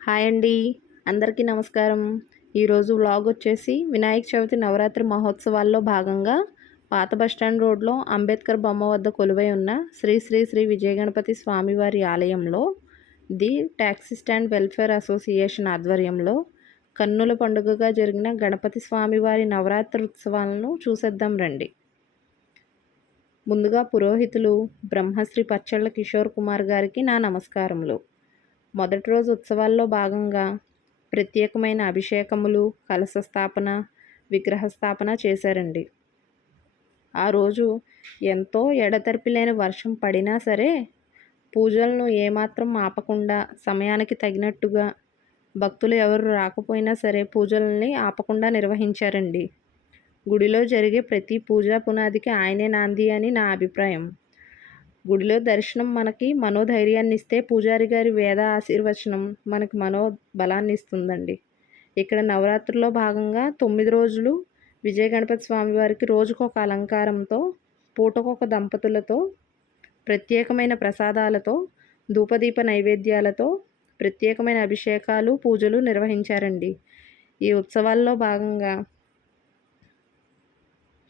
Hi అండి. అందరికీ నమస్కారం. ఈరోజు వ్లాగ్ వచ్చేసి వినాయక చవితి నవరాత్రి మహోత్సవాల్లో భాగంగా పాత బస్టాండ్ రోడ్లో అంబేద్కర్ బొమ్మ వద్ద కొలువై ఉన్న శ్రీ శ్రీ శ్రీ విజయగణపతి స్వామివారి ఆలయంలో the taxi stand welfare association ఆధ్వర్యంలో కన్నుల పండుగగా జరిగిన గణపతి స్వామివారి నవరాత్రి ఉత్సవాలను చూసేద్దాం రండి. ముందుగా పురోహితులు బ్రహ్మశ్రీ పచ్చళ్ళ కిషోర్ కుమార్ గారికి నా నమస్కారములు. మొదటి రోజు ఉత్సవాల్లో భాగంగా ప్రత్యేకమైన అభిషేకములు, కలశ స్థాపన, విగ్రహ స్థాపన చేశారండి. ఆ రోజు ఎంతో ఎడతెరిపి లేని వర్షం పడినా సరే పూజలను ఏమాత్రం ఆపకుండా సమయానికి తగినట్టుగా భక్తులు ఎవరు రాకపోయినా సరే పూజల్ని ఆపకుండా నిర్వహించారండి. గుడిలో జరిగే ప్రతి పూజా పునాదికి ఆయనే నాంది అని నా అభిప్రాయం. గుడిలో దర్శనం మనకి మనోధైర్యాన్ని ఇస్తే పూజారి గారి వేద ఆశీర్వచనం మనకి మనోబలాన్ని ఇస్తుందండి. ఇక్కడ నవరాత్రుల్లో భాగంగా 9 రోజులు విజయ గణపతి స్వామివారికి రోజుకొక అలంకారంతో, పూటకొక దంపతులతో, ప్రత్యేకమైన ప్రసాదాలతో, ధూపదీప నైవేద్యాలతో ప్రత్యేకమైన అభిషేకాలు, పూజలు నిర్వహించారండి. ఈ ఉత్సవాల్లో భాగంగా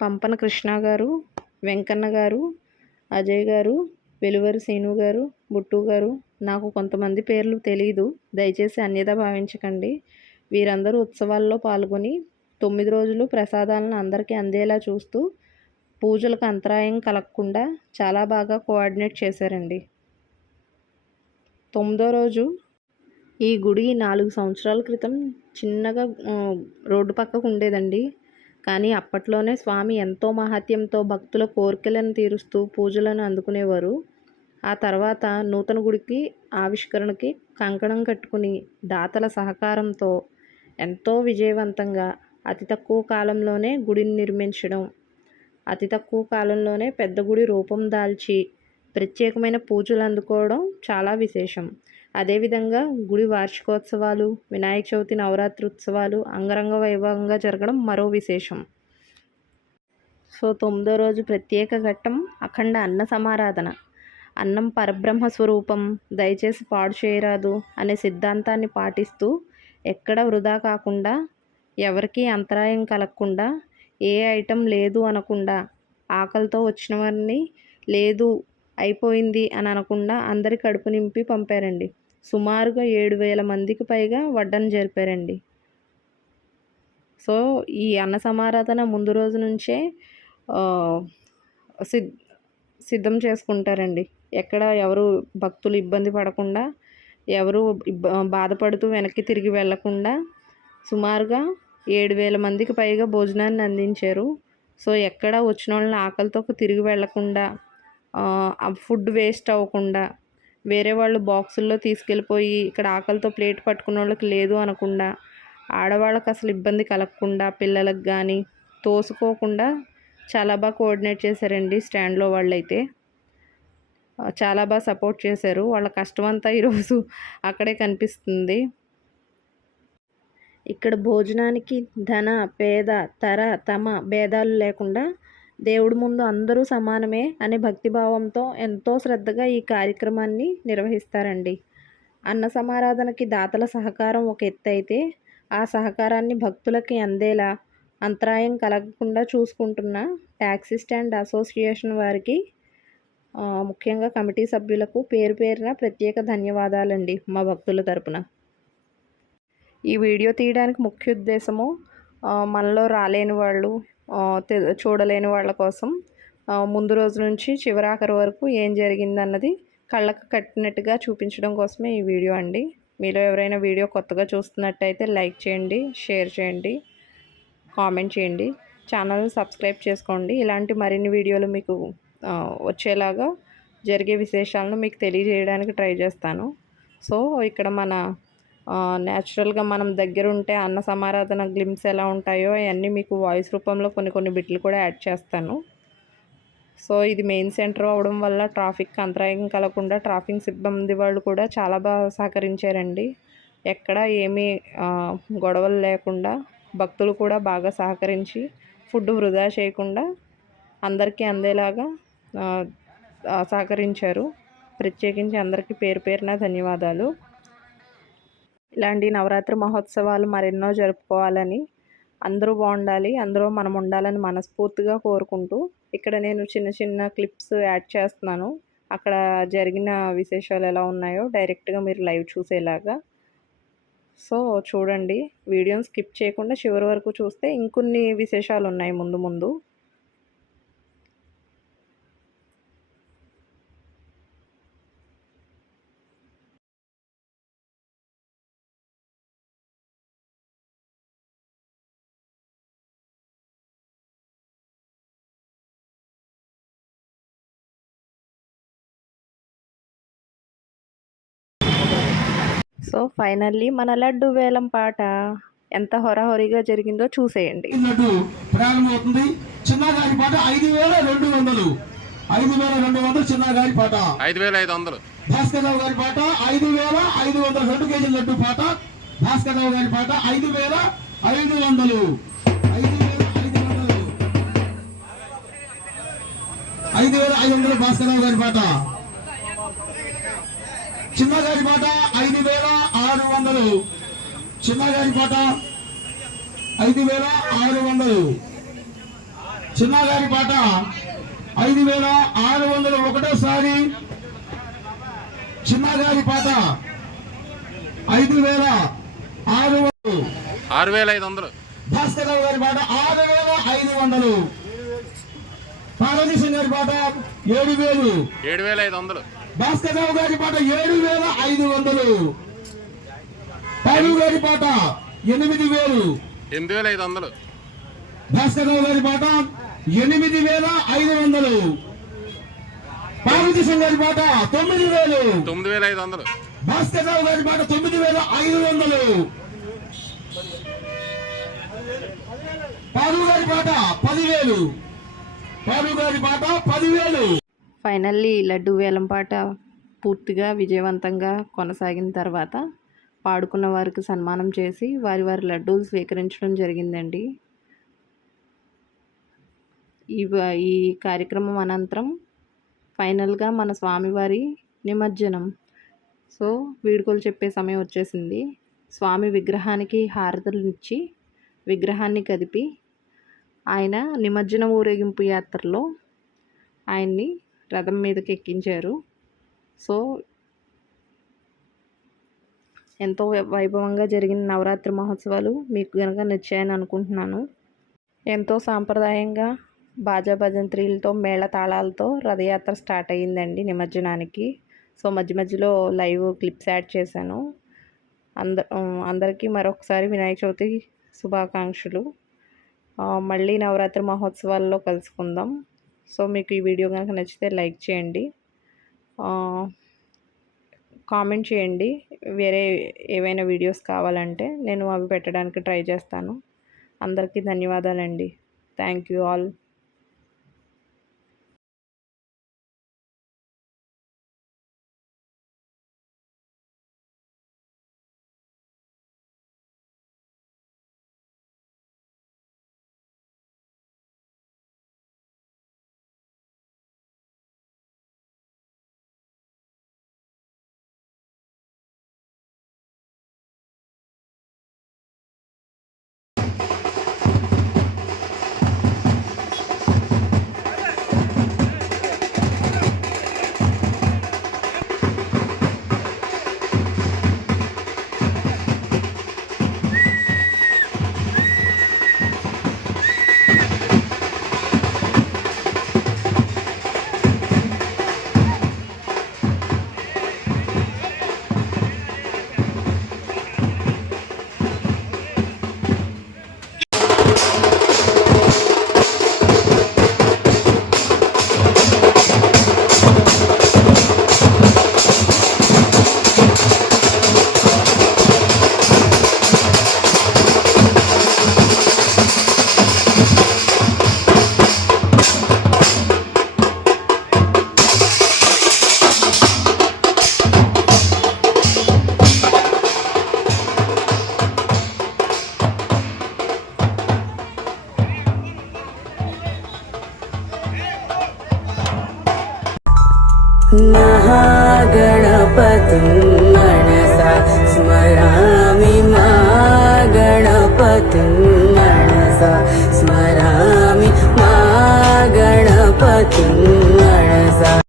పంపన కృష్ణ గారు, వెంకన్న గారు, అజయ్ గారు, వెలువరి సీను గారు, బుట్టు గారు, నాకు కొంతమంది పేర్లు తెలీదు, దయచేసి అన్యథా భావించకండి. వీరందరూ ఉత్సవాల్లో పాల్గొని 9 రోజులు ప్రసాదాలను అందరికీ అందేలా చూస్తూ పూజలకు అంతరాయం కలగకుండా చాలా బాగా కోఆర్డినేట్ చేశారండి. 9వ రోజు ఈ గుడి 4 సంవత్సరాల క్రితం చిన్నగా రోడ్డు పక్కకు ఉండేదండి. కానీ అప్పట్లోనే స్వామి ఎంతో మహాత్యంతో భక్తుల కోరికలను తీరుస్తూ పూజలను అందుకునేవారు. ఆ తర్వాత నూతన గుడికి ఆవిష్కరణకి కంకణం కట్టుకుని దాతల సహకారంతో ఎంతో విజయవంతంగా అతి తక్కువ కాలంలోనే గుడిని నిర్మించడం, అతి తక్కువ కాలంలోనే పెద్ద గుడి రూపం దాల్చి ప్రత్యేకమైన పూజలు అందుకోవడం చాలా విశేషం. అదేవిధంగా గుడి వార్షికోత్సవాలు, వినాయక చవితి నవరాత్రి ఉత్సవాలు అంగరంగ వైభవంగా జరగడం మరో విశేషం. సో 9వ రోజు ప్రత్యేక ఘట్టం అఖండ అన్న సమారాధన. అన్నం పరబ్రహ్మ స్వరూపం, దయచేసి పాడు చేయరాదు అనే సిద్ధాంతాన్ని పాటిస్తూ ఎక్కడ వృధా కాకుండా, ఎవరికీ అంతరాయం కలగకుండా, ఏ ఐటెం లేదు అనకుండా, ఆకలితో వచ్చిన వారిని లేదు అయిపోయింది అని అనకుండా అందరి కడుపు నింపి పంపారండి. సుమారుగా 7,000 మందికి పైగా వడ్డన జరిపారండి. సో ఈ అన్న సమారాధన ముందు రోజు నుంచే సిద్ధం చేసుకుంటారండి. ఎక్కడ ఎవరు భక్తులు ఇబ్బంది పడకుండా, ఎవరు బాధపడుతూ వెనక్కి తిరిగి వెళ్లకుండా సుమారుగా 7,000 మందికి పైగా భోజనాన్ని అందించారు. సో ఎక్కడ వచ్చిన వాళ్ళని ఆకలితో తిరిగి వెళ్లకుండా, ఫుడ్ వేస్ట్ అవ్వకుండా, వేరే వాళ్ళు బాక్సుల్లో తీసుకెళ్ళిపోయి ఇక్కడ ఆకలితో ప్లేట్ పట్టుకున్న వాళ్ళకి లేదు అనకుండా, ఆడవాళ్ళకి అసలు ఇబ్బంది కలగకుండా, పిల్లలకు కానీ తోసుకోకుండా చాలా బాగా కోఆర్డినేట్ చేశారండి. స్టాండ్లో వాళ్ళైతే చాలా బాగా సపోర్ట్ చేశారు. వాళ్ళ కష్టం అంతా ఈరోజు అక్కడే కనిపిస్తుంది. ఇక్కడ భోజనానికి ధన, పేద, తర, తమ భేదాలు లేకుండా దేవుడి ముందు అందరూ సమానమే అనే భక్తిభావంతో ఎంతో శ్రద్ధగా ఈ కార్యక్రమాన్ని నిర్వహిస్తారండి. అన్న సమారాధనకి దాతల సహకారం ఒక ఎత్తు అయితే, ఆ సహకారాన్ని భక్తులకి అందేలా అంతరాయం కలగకుండా చూసుకుంటున్న టాక్సీ స్టాండ్ అసోసియేషన్ వారికి, ముఖ్యంగా కమిటీ సభ్యులకు పేరు పేరున ప్రత్యేక ధన్యవాదాలండి మా భక్తుల తరపున. ఈ వీడియో తీయడానికి ముఖ్య ఉద్దేశము మనలో రాలేని వాళ్ళు, చూడలేని వాళ్ళ కోసం ముందు రోజు నుంచి చివరాఖరి వరకు ఏం జరిగిందన్నది కళ్ళకు కట్టినట్టుగా చూపించడం కోసమే ఈ వీడియో అండి. మీలో ఎవరైనా వీడియో కొత్తగా చూస్తున్నట్టయితే లైక్ చేయండి, షేర్ చేయండి, కామెంట్ చేయండి, ఛానల్ని సబ్స్క్రైబ్ చేసుకోండి. ఇలాంటి మరిన్ని వీడియోలు మీకు వచ్చేలాగా జరిగే విశేషాలను మీకు తెలియజేయడానికి ట్రై చేస్తాను. సో ఇక్కడ మన న్యాచురల్గా మనం దగ్గర ఉంటే అన్న సమారాధన గ్లిమ్స్ ఎలా ఉంటాయో అవన్నీ మీకు వాయిస్ రూపంలో కొన్ని బిట్లు కూడా యాడ్ చేస్తాను. సో ఇది మెయిన్ సెంటర్ అవడం వల్ల ట్రాఫిక్ అంతరాయం కలగకుండా ట్రాఫిక్ సిబ్బంది వాళ్ళు కూడా చాలా బాగా సహకరించారండి. ఎక్కడ ఏమీ గొడవలు లేకుండా భక్తులు కూడా బాగా సహకరించి ఫుడ్ వృధా చేయకుండా అందరికీ అందేలాగా సహకరించారు. ప్రత్యేకించి అందరికీ పేరు పేరున ధన్యవాదాలు. ఇలాంటి నవరాత్రి మహోత్సవాలు మరెన్నో జరుపుకోవాలని, అందరూ బాగుండాలి, అందరూ మనం ఉండాలని మనస్ఫూర్తిగా కోరుకుంటూ ఇక్కడ నేను చిన్న చిన్న క్లిప్స్ యాడ్ చేస్తున్నాను. అక్కడ జరిగిన విశేషాలు ఎలా ఉన్నాయో డైరెక్ట్గా మీరు లైవ్ చూసేలాగా. సో చూడండి, వీడియోని స్కిప్ చేయకుండా చివరి వరకు చూస్తే ఇంకొన్ని విశేషాలు ఉన్నాయి ముందు ముందు. సో ఫైనల్లీ మన లడ్డు వేలం పాట ఎంత హొరహొరిగా జరిగిందో చూసేయండి. ప్రారంభమవుతుంది. చిన్నగారి పాట 5200, 5200 చిన్నగారి పాట 5500. భాస్కరరావు గారి పాట 5500, 2 కేజీల లడ్డు పాట భాస్కరరావు గారి పాట 5500, 5500 భాస్కరరావు గారి పాట. చిన్నగారి పాట 5600, చిన్నగారి పాట 5600, చిన్నగారి పాట 5600 ఒకటోసారి. చిన్నగారి పాట 6500. భాస్కరరావు గారి పాట 6500, పార్వతీశం గారి పాట 7500. భాస్కరరావు గారి పాట 7500, పాలు గారి పాట 8000, 8500. భాస్కరరావు గారి పాట 8500, పార్వతీశం గారి పాట 9000, 9500. భాస్కరరావు గారి పాట 9500, పాలు గారి పాట 10000, పాలు గారి పాట 10000. ఫైనల్లీ లడ్డు వేలం పాట పూర్తిగా విజయవంతంగా కొనసాగిన తర్వాత పాడుకున్న వారికి సన్మానం చేసి వారి వారి లడ్డూలు స్వీకరించడం జరిగిందండి. ఈ కార్యక్రమం అనంతరం ఫైనల్గా మన స్వామివారి నిమజ్జనం. సో వీడుకోలు చెప్పే సమయం వచ్చేసింది. స్వామి విగ్రహానికి హారతులు ఇచ్చి విగ్రహాన్ని కదిపి ఆయన నిమజ్జన ఊరేగింపు యాత్రలో ఆయన్ని రథం మీదకి ఎక్కించారు. సో ఎంతో వైభవంగా జరిగిన నవరాత్రి మహోత్సవాలు మీకు కనుక నచ్చాయని అనుకుంటున్నాను. ఎంతో సాంప్రదాయంగా బాజా భజంత్రీలతో మేళ తాళాలతో రథయాత్ర స్టార్ట్ అయ్యిందండి నిమజ్జనానికి. సో మధ్య మధ్యలో లైవ్ క్లిప్స్ యాడ్ చేశాను. అందరికీ మరొకసారి వినాయక చవితి శుభాకాంక్షలు. మళ్ళీ నవరాత్రి మహోత్సవాల్లో కలుసుకుందాం. సో మీకు ఈ వీడియో కనుక నచ్చితే లైక్ చేయండి, కామెంట్ చేయండి. వేరే ఏవైనా వీడియోస్ కావాలంటే నేను అవి పెట్టడానికి ట్రై చేస్తాను. అందరికీ ధన్యవాదాలండి. Thank you all. महागणपतिं मनसा स्मरामि। गणपतिं मनसा स्मरामि मा गणपतिं मनसा।